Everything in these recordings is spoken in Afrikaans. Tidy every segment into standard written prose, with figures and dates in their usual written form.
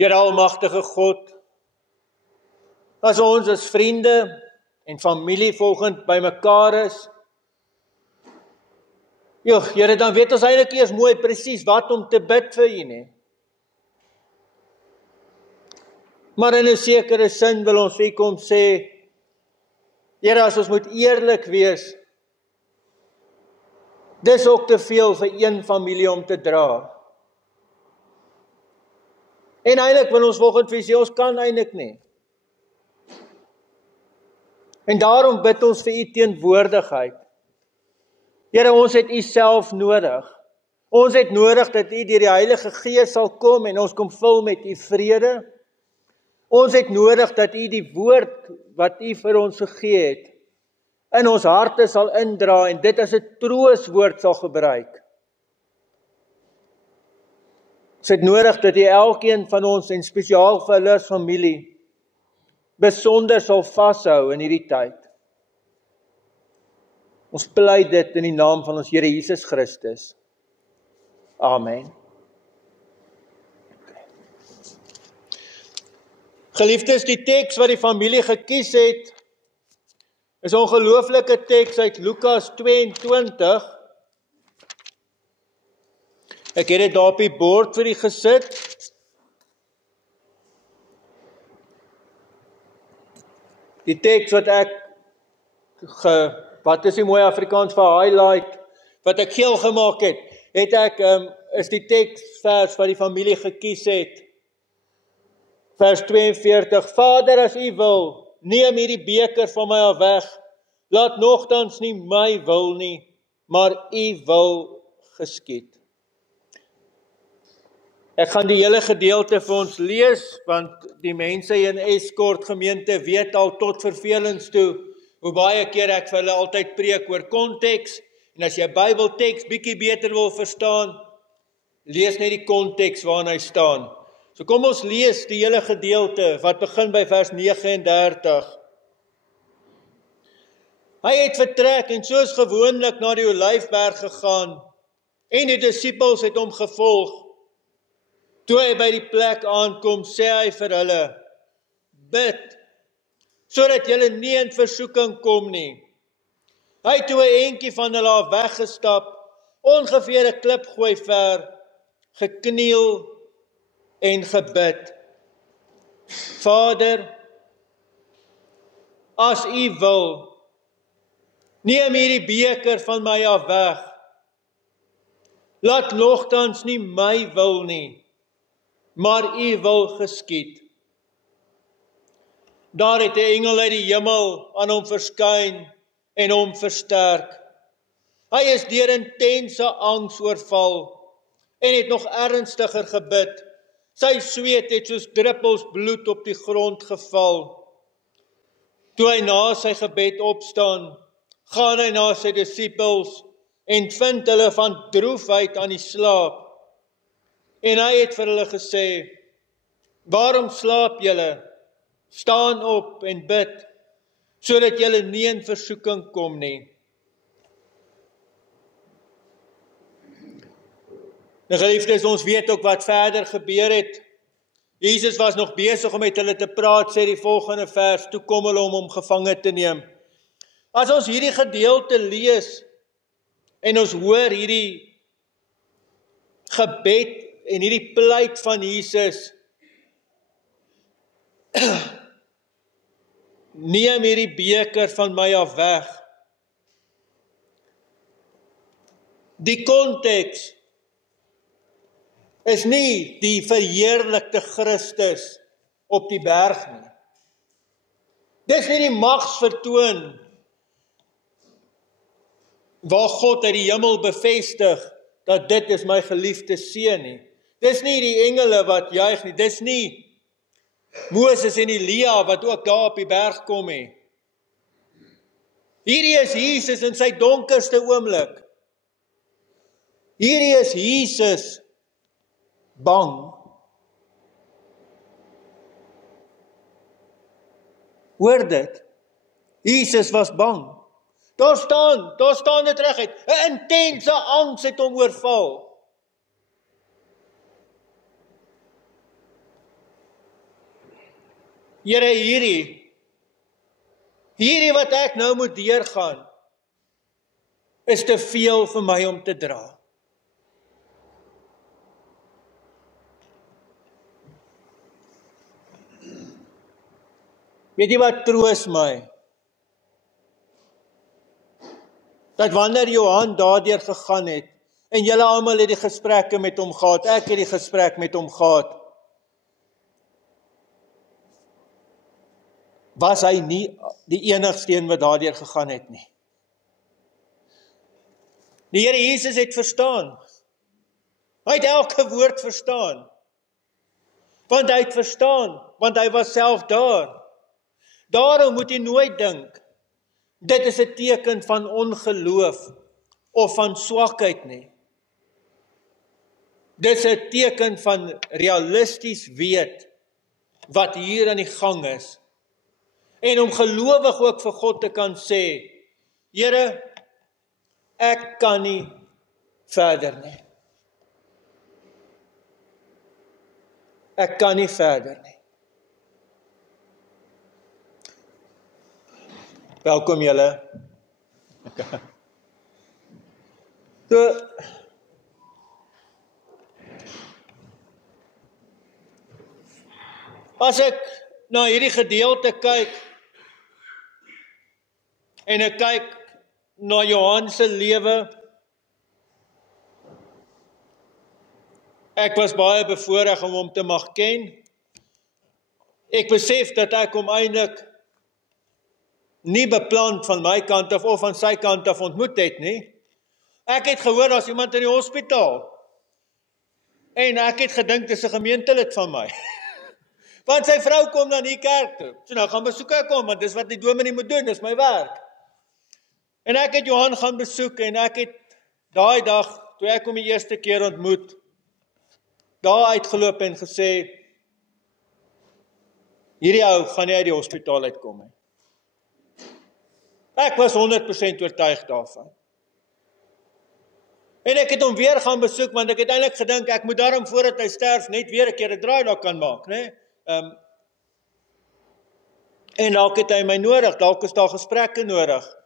Here almagtige God, as ons as vriende en familie volgend by mekaar is, Here, dan weet ons eintlik eers mooi presies wat om te bid vir U nie. Maar in 'n sekere sin wil ons vir U kom sê, Here, as ons moet eerlik wees, dis ook te veel vir een familie om te dra. En eintlik wil ons volgend vir U sê, ons kan eintlik nie. En daarom bid ons vir U teenwoordigheid. Here, ons het U self nodig. Ons het nodig dat U deur die Heilige Gees sal kom en ons kom vul met U vrede. Ons het nodig dat U die woord wat U vir ons gegee het, in ons harte sal indra en dit as 'n troostwoord sal gebruik. Ons het nodig dat U elkeen van ons en spesiaal vir hulle as familie besonder sal vashou in hierdie tyd. Ons bely dit in die naam van ons Here Jesus Christus. Amen. Geliefdes, die teks wat die familie gekies het, is 'n ongelooflike teks uit Lukas 22. Ek het dit daar op die bord vir u gesit. Die teks wat ek wat is die mooi Afrikaans vir highlight, wat ek geel gemaak het, is die teksvers wat die familie gekies het. Vers 42, Vader, as U wil, neem hierdie beker van my af weg, laat nogtans nie my wil nie, maar U wil geskied. Ek gaan die hele gedeelte vir ons lees, want die mense in Escort gemeente weet al tot vervelings toe, hoe baie keer ek vir hulle altyd preek oor konteks, en as jy Bybelteks bietjie beter wil verstaan, lees net die konteks waarin hy staan. So kom ons lees die hele gedeelte, wat begin by vers 39. Hy het vertrek en soos gewoonlik na die Olyfberg gegaan, en die disippels het hom gevolg. Toe hy by die plek aankom, sê hy vir hulle, bid, sodat julle nie in versoeking kom nie. Hy het toe 'n entjie van hulle af weggestap, ongeveer 'n klipgooi ver, gekniel en gebid. Vader, as U wil, neem hierdie beker van my af weg. Laat nogtans nie my wil nie, maar U wil geskied. Daar het 'n engel uit die hemel aan hom verskyn en hom versterk. Hy is deur intense angs oorval en het nog ernstiger gebid. Sy sweet het soos druppels bloed op die grond geval. Toe hy na sy gebed opstaan, gaan hy na sy disippels en vind hulle van droefheid aan die slaap. En hy het vir hulle gesê, waarom slaap julle? Staan op en bid, sodat julle nie in versoeking kom nie. Nou geliefdes, ons weet ook wat verder gebeur het. Jesus was nog besig om met hulle te praat, sê die volgende vers, toe kom hulle om hom gevange te neem. As ons hierdie gedeelte lees, en ons hoor hierdie gebed, en hierdie pleit van Jesus, neem hierdie beker van my af weg. Die konteks is nie die verheerlikte Christus op die berg nie. Dis nie die magsvertoon waar God uit die hemel bevestig dat dit is my geliefde seun nie. Dis nie die engele wat juig nie, dis nie Moses en Elia wat ook daar op die berg kom nie. Hierdie is Jesus in sy donkerste oomblik. Hierdie is Jesus bang. Hoor dit? Jesus was bang. Daar staan dit reguit. 'n Intense angs het hom oorval. Here, hierdie wat ek nou moet deurgaan, is te veel vir my om te dra. Weet jy wat troos my? Dat wanneer Johan daardeur gegaan het, en julle almal het die gesprekke met hom gehad, ek het die gesprek met hom gehad, was hy nie die enigste een wat daardeur gegaan het nie. Die Here Jesus het verstaan. Hy het elke woord verstaan. Want hy het verstaan, want hy was self daar. Daarom moet jy nooit dink, dit is 'n teken van ongeloof of van swakheid nie. Dit is 'n teken van realisties weet wat hier aan die gang is. En om gelowig ook vir God te kan sê, Here, ek kan nie verder nie. Ek kan nie verder nie. Welkom julle. As ek na hierdie gedeelte kyk, en ek kyk na Johan se lewe, ek was baie bevoorreg om hom te mag ken. Ek besef dat ek hom eintlik nie beplan van my kant af of van sy kant af ontmoet het nie. Ek het gehoor daar's iemand in die hospitaal. En ek het gedink dis 'n gemeentelid van my. Want sy vrou kom dan hier kerk toe. So nou gaan besoek ek hom, want dis wat die dominee moet doen, dis my werk. En ek het Johan gaan besoek en ek het daai dag, toe ek hom die eerste keer ontmoet, daar uitgeloop en gesê, hierdie ou gaan nie uit die hospitaal uitkom nie. Ek was 100% oortuig daarvan. En ek het hom weer gaan besoek, want ek het eintlik gedink, ek moet daarom voordat hy sterf, net weer 'n keer 'n draai daar kan maak, né? En dalk het hy my nodig, dalk is daar gesprekke nodig.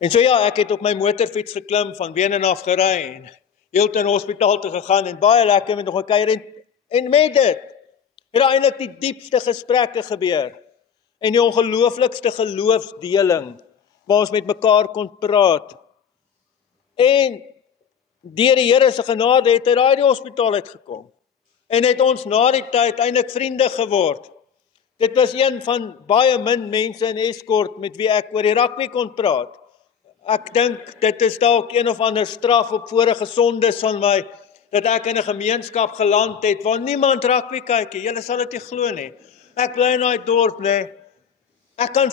En so ja, ek het op my motorfiets geklim, van Wenen af gery, en Hilton Hospitaal toe gegaan, en baie lekker met nog 'n kuier, en met dit, het daar eintlik die diepste gesprekke gebeur, en die ongelooflikste geloofsdeling, waar ons met mekaar kon praat. En deur die Here se genade het hy daar uit die hospitaal uitgekom. En het ons na die tyd eintlik vriende geword. Dit was een van baie min mense in Escort met wie ek oor die rugby kon praat. Ek dink dit is dalk een of ander straf op vorige sondes van my, dat ek in 'n gemeenskap geland het waar niemand rugby kyk nie. Julle sal dit nie glo nie. Ek bly in daai dorp, nee. Ek kan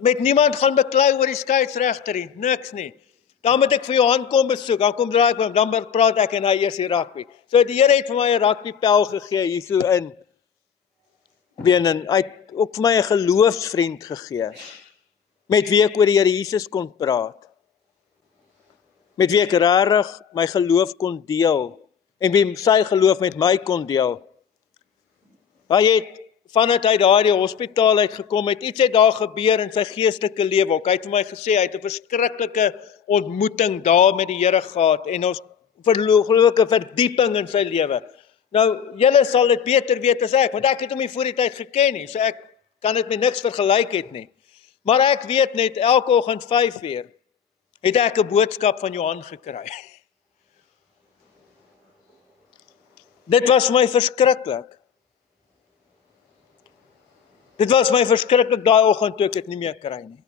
met niemand gaan beklei oor die skeieregter nie, niks nie. Dan moet ek vir Johan kom besoek, dan kom draai ek by hom, dan praat ek en hy eers die rugby. So die Here het vir my 'n rugbypel gegee hier so in Wenen. Hy het ook vir my 'n geloofsvriend gegee, met wie ek oor die Here Jesus kon praat. Met wie ek regtig my geloof kon deel, en wie sy geloof met my kon deel. Hy het, vandat hy daar die hospitaal uitgekom het, iets het daar gebeur in sy geestelike lewe ook. Hy het vir my gesê, hy het 'n verskriklike ontmoeting daar met die Here gehad, en ons verlooflike verdieping in sy lewe. Nou, julle sal dit beter weet as ek, want ek het hom nie voor die tyd geken nie, so ek kan dit met niks vergelyk het nie. Maar ek weet net, elke oggend 5 uur, het ek 'n boodskap van Johan gekry. Dit was vir my verskriklik. Dit was my verskriklik daai oggend toe ek dit nie meer kry nie.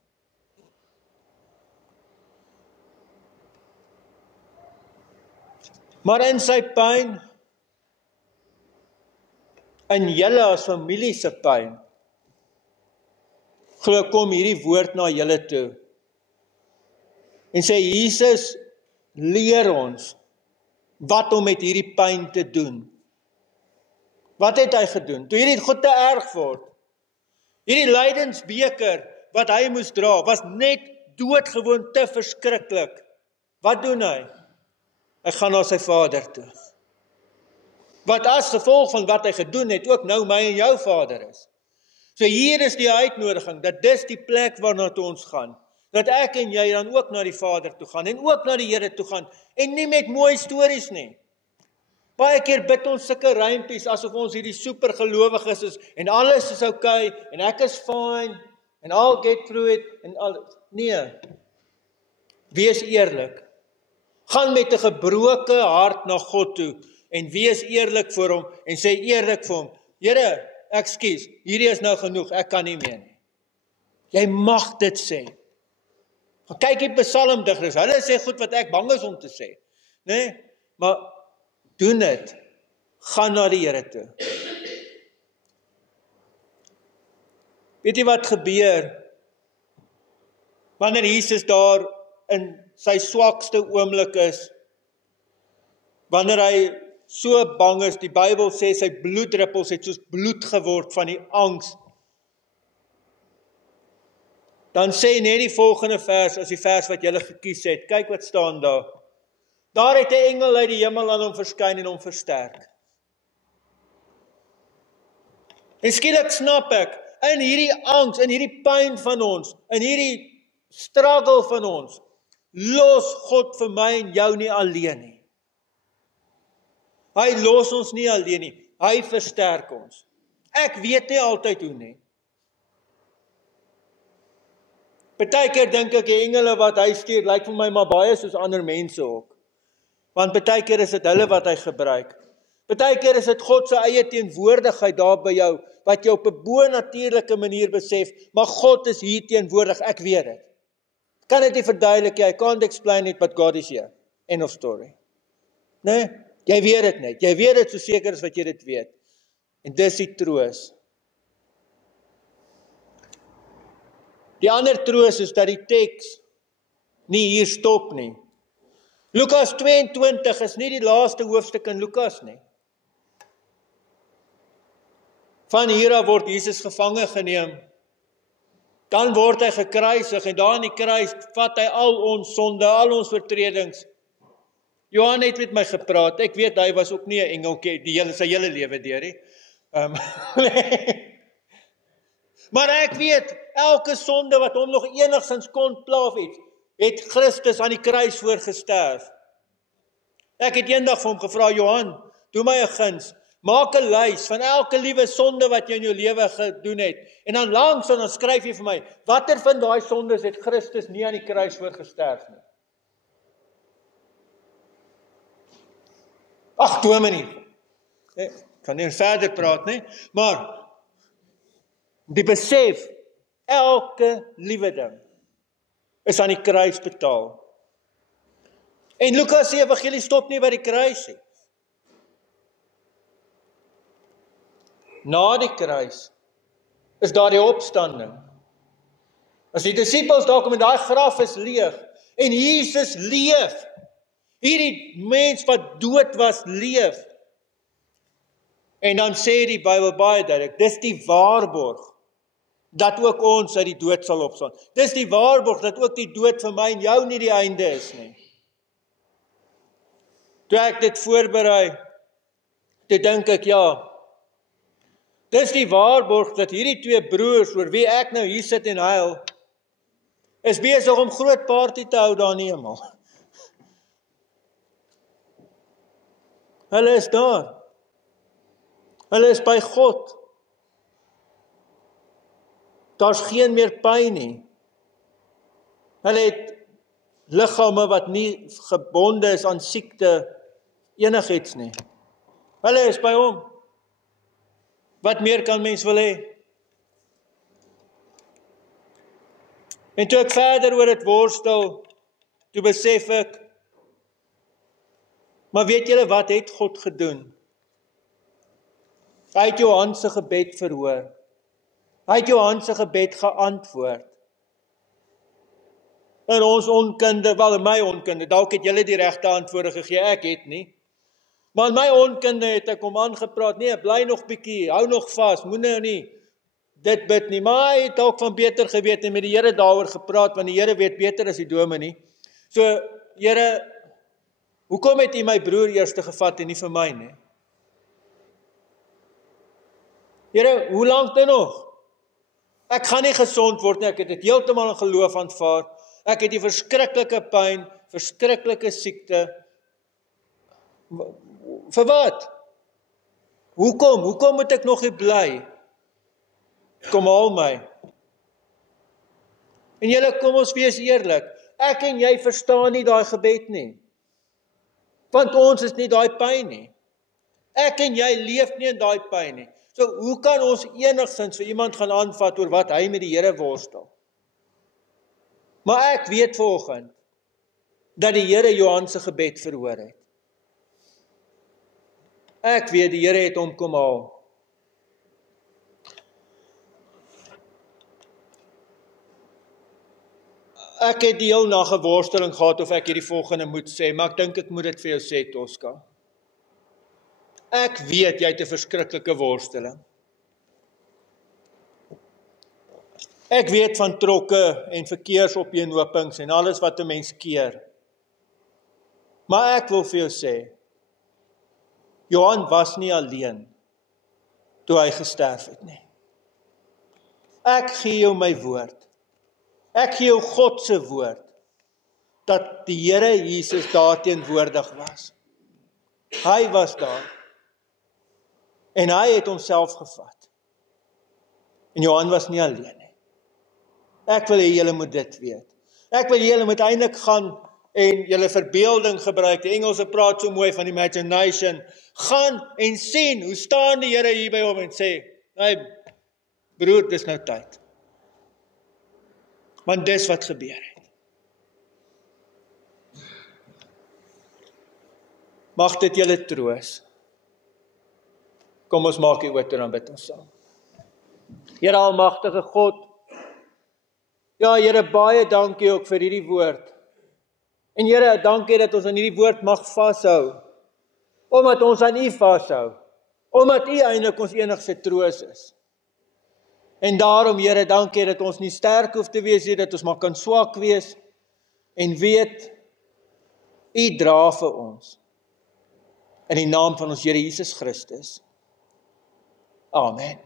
Maar in sy pyn, in julle as familie se pyn, glo kom hierdie woord na julle toe. En sê, Jesus leer ons wat om met hierdie pyn te doen. Wat het hy gedoen? Toe hierdie goed te erg word, hierdie lydensbeker wat hy moes dra, was net doodgewoon te verskriklik. Wat doen hy? Hy gaan na sy Vader toe. wat as gevolg van wat hy gedoen het, ook nou my en jou Vader is. So hier is die uitnodiging, dat dis die plek waarna toe ons gaan, dat ek en jy dan ook na die Vader toe gaan, en ook na die Here toe gaan, en nie met mooi stories nie. Baie keer bid ons sulke ruimpies, asof ons hierdie supergelowiges is, en alles is okay, en ek is fine, en I'll get through it, en alles. Nee, wees eerlik. Gaan met 'n gebroke hart na God toe, en wees eerlik vir hom, en sê eerlik vir hom, Here, ekskuus, hierdie is nou genoeg, ek kan nie meer nie. Jy mag dit sê. Gaan kyk die psalmdigters, hulle sê goed wat ek bang is om te sê. Nee, maar doen dit. Gaan na die Here toe. Weet jy wat gebeur? Wanneer Jesus daar in sy swakste oomblik is, wanneer hy so bang is, die Bybel sê sy bloeddruppels het soos bloed geword van die angs, dan sê net die volgende vers, as die vers wat julle gekies het, kyk wat staan daar. Daar het 'n engel uit die hemel aan hom verskyn en hom versterk. En skielik snap ek, in hierdie angs, in hierdie pyn van ons, in hierdie struggle van ons, los God vir my en jou nie alleen nie. Hy los ons nie alleen nie, hy versterk ons. Ek weet nie altyd hoe nie. Partykeer dink ek die engele wat hy stuur, lyk vir my maar baie soos ander mense ook. Want partykeer is dit hulle wat hy gebruik. Partykeer is dit God se eie teenwoordigheid daar by jou, wat jy op 'n bo-natuurlike manier besef, maar God is hier teenwoordig, ek weet dit. Kan dit nie verduidelik, I can't explain it, but God is here. End of story. Nee, jy weet dit net. Jy weet dit so seker as wat jy dit weet. En dis die troos. Die ander troos is dat die teks nie hier stop nie. Lukas 22 is nie die laaste hoofstuk in Lukas nie. Van hier af word Jesus gevange geneem. Dan word hy gekruisig en daar in die kruis vat hy al ons sonde, al ons oortredings. Johan het met my gepraat. Ek weet hy was ook nie 'n engeltjie sy hele lewe deur nie. Maar ek weet, elke sonde wat hom nog enigstens kon pla het Christus aan die kruis voorgesterf. Ek het eendag vir hom gevra, Johan, doe my 'n guns, maak 'n lys van elke liewe sonde wat jy in jou lewe gedoen het, en dan langs en dan skryf jy vir my, watter van daai sondes het Christus nie aan die kruis voorgesterf nie? Ag, 2 minute. Ek kan nie verder praat nie, maar die besef, elke liewe ding is aan die kruis betaal. En Lukas se evangelie stop nie by die kruis nie. Na die kruis is daar die opstanding. As die disippels daar kom en daai graf is leeg, en Jesus leef, hierdie mens wat dood was, leef. En dan sê die Bybel baie duidelik, dis die waarborg, dat ook ons uit die dood sal opstaan. Dis die waarborg, dat ook die dood vir my en jou nie die einde is nie. Toe ek dit voorberei, toe dink ek, ja, dis die waarborg, dat hierdie 2 broers, oor wie ek nou hier sit en huil, is besig om groot party te hou daar in die hemel. Hulle is daar. Hulle is by God. Daar's geen meer pyn nie. Hulle het liggame wat nie gebonde is aan siekte enigiets nie. Hulle is by hom. Wat meer kan mens wil hê? En toe ek verder oor dit worstel, toe besef ek, maar weet julle wat het God gedoen? Hy het Johan se gebed verhoor. Hy het Johan se gebed geantwoord. En ons onkunde, wel in my onkunde, dalk het julle die regte antwoorde gegee, ek het nie. Maar in my onkunde het ek hom aangepraat, nee, bly nog bietjie, hou nog vas, moenie nie dit bid nie. Maar hy het dalk van beter geweet en met die Here daaroor gepraat, want die Here weet beter as die dominee. So, Here, hoekom het U my broer eers gevat en nie vir my nie? Here, hoe lank dit nog? Ek gaan nie gesond word nie, ek het dit heeltemal in geloof aanvaar. Ek het die verskriklike pyn, verskriklike siekte. Vir wat? Hoekom moet ek nog hier bly? Kom haal my. En julle, kom ons wees eerlik, ek en jy verstaan nie daai gebed nie. Want ons is nie daai pyn nie. Ek en jy leef nie in daai pyn nie. So hoe kan ons enigstens vir iemand gaan aanvat oor wat hy met die Here worstel? Maar ek weet vanoggend dat die Here Johan se gebed verhoor het. Ek weet die Here het hom kom haal. Ek het die heel nag 'n worsteling gehad of ek hierdie volgende moet sê, maar ek dink ek moet dit vir jou sê, Tosca. Ek weet jy het 'n verskriklike worsteling. Ek weet van trokke en verkeersopeenhopings en alles wat 'n mens keer. Maar ek wil vir jou sê, Johan was nie alleen toe hy gesterf het nie. Ek gee jou my woord. Ek gee jou God se woord, dat die Here Jesus daar teenwoordig was. Hy was daar. En hy het homself gevat. En Johan was nie alleen nie. Ek wil hê julle moet dit weet. Ek wil julle moet eintlik gaan en julle verbeelding gebruik. Die Engelse praat so mooi van imagination. Gaan en sien, hoe staan die Here hier by hom en sê, hey, broer, dis nou tyd. Want dis wat gebeur het. Mag dit julle troos. Kom ons maak die oor en bid ons saam. Here almagtige God, ja Here, baie dankie ook vir hierdie woord. En Here, dankie dat ons aan hierdie woord mag vashou, omdat ons aan U vashou, omdat U eintlik ons enigste troos is. En daarom, Here, dankie dat ons nie sterk hoef te wees nie, dat ons maar kan swak wees, en weet, U dra vir ons. In die naam van ons Here Jesus Christus. Amen.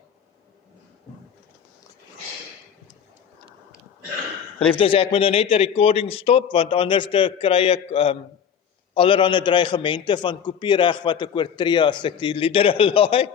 Geliefdes, ek moet nou net 'n recording stop, want anders kry ek allerhande dreigemente van kopiereg wat ek oortree as ek die liedere laai.